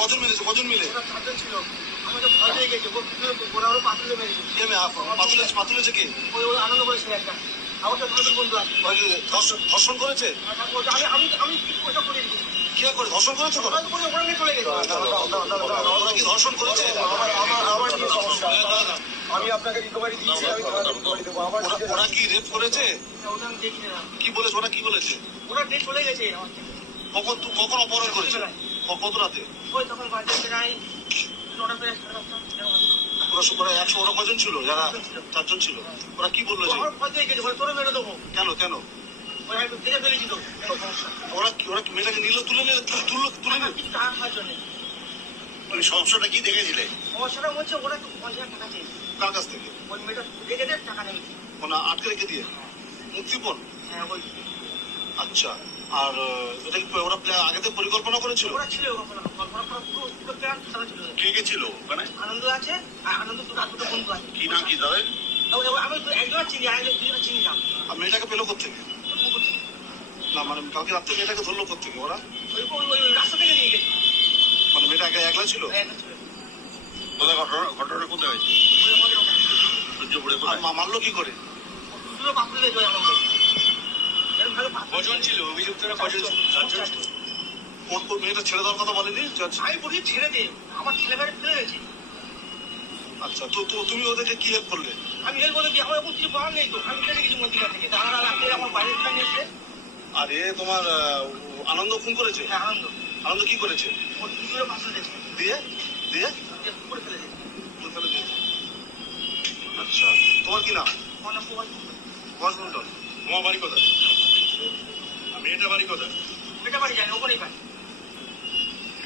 কজন মিলেছে? কজন মিলে? ছিল আমাকে ভয় পেয়ে গেছে, ওরা আরো পাতুলে মেরেছে। পাতুলেছে কে? ওই আনন্দ করেছে একটা, আমার তো ভালো বন্ধু আছে। ধর্ষণ করেছে? আমি আমি কি পয়সা করে দিচ্ছি, কি করে ধর্ষণ করেছে? ওরা নিয়ে চলে গেছে। ওরা কি ধর্ষণ করেছে? আমার কি সমস্যা? আমি আপনাকে রিকভারি দিচ্ছি, আমি রিকভারি দেবো। ওরা কি রেপ করেছে? ওটা আমি দেখি না। কি বলেছে ওরা? কি বলেছে? ওরা নিয়ে চলে গেছে আমার থেকে। কখন অপহরণ করেছে? কত রাতে? ওই তখন বাড়িতে প্রায় 9টা প্রায় 9:30। ওরা 100 ওরা কজন ছিল? যারা 4 জন ছিল, ওরা কি বললো? আমার ভয় পেয়ে গেছে, তোরে মেরে দেবো। কেন কেন? ওই আমি দেখে ফেলেছি তো সমস্যা। ওরা কি মেয়েটাকে নিল, তুলে নিল? কিছু টাকা খাওয়ার জন্য। সমস্যাটা কি দেখেছিলে? সমস্যাটা হচ্ছে ওরা একটু 50,000 টাকা চেয়েছে। কার কাছ থেকে? ওই মেয়েটা দেখে দেয়, টাকা নেবে। ওনা আটকে রেখে দিয়ে মুক্তিপণ? হ্যাঁ ওই। আচ্ছা, আর এটা কি ওরা আগে থেকে পরিকল্পনা করেছিল? ওরা ছিল কল্পনা করা পুরো প্ল্যান সারা ছিল। কে কে ছিল ওখানে? আনন্দ আছে, আর আনন্দ দুটো বন্ধু আছে। কি নাম কি তাদের? আমি একজন চিনি, আর দুজন চিনি না। আর মেয়েটাকে পেলো কোথেকে? না মানে কালকে রাত্রে মেয়েটাকে ধরলো কোথেকে ওরা? ওই রাস্তা থেকে নিয়ে গেছে। মানে মেয়েটা একলা ছিল? কোথায় ঘটনাটা কোথায় হয়েছে? মারলো কি করে? দুটো বাপুরে দেখলো আনন্দ। কজন ছিল অভিযুক্তরা? কজন ছিল? 4 জন ছিল। কোন মেয়েটা ছেড়ে দেওয়ার কথা বলেনি? আমি বলি ছেড়ে দে, আমার ছেলে মেয়ে ফেলে গেছে। আচ্ছা, তো তুমি ওদেরকে কি হেল্প করলে? আমি হেল্প করে দিই, আমার এখন কিছু করার নেই তো। আমি ফেলে গেছি মন্দির থেকে, তারা রাত্রে আমার বাইরের ফ্যান এসে। আর তোমার আনন্দ খুন করেছে? হ্যাঁ আনন্দ। আনন্দ কি করেছে? ওর দুটো পাশে দিয়েছে। দিয়ে দিয়ে করে ফেলে দিয়েছে। ফেলে দিয়েছে। আচ্ছা, তোমার কি নাম? আমার নাম সুভাষ মন্ডল। তোমার বাড়ি কোথায়? মেয়েটা বাড়ি কোথায়? মেয়েটা বাড়ি জানি, ওখানেই পাই।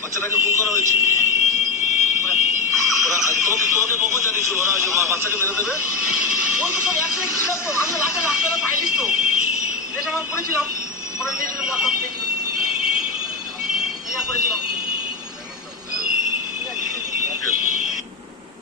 বাচ্চাটাকে খুন করা হয়েছে? তোমাকে কখন জানিয়েছিল ওরা বাচ্চাকে মেরে দেবে? ওর তো সব একসাথে ছিল তো, আমরা রাতে রাস্তাটা পাইলিস তো, যেটা আমার করেছিলাম, ওরা নিয়েছিল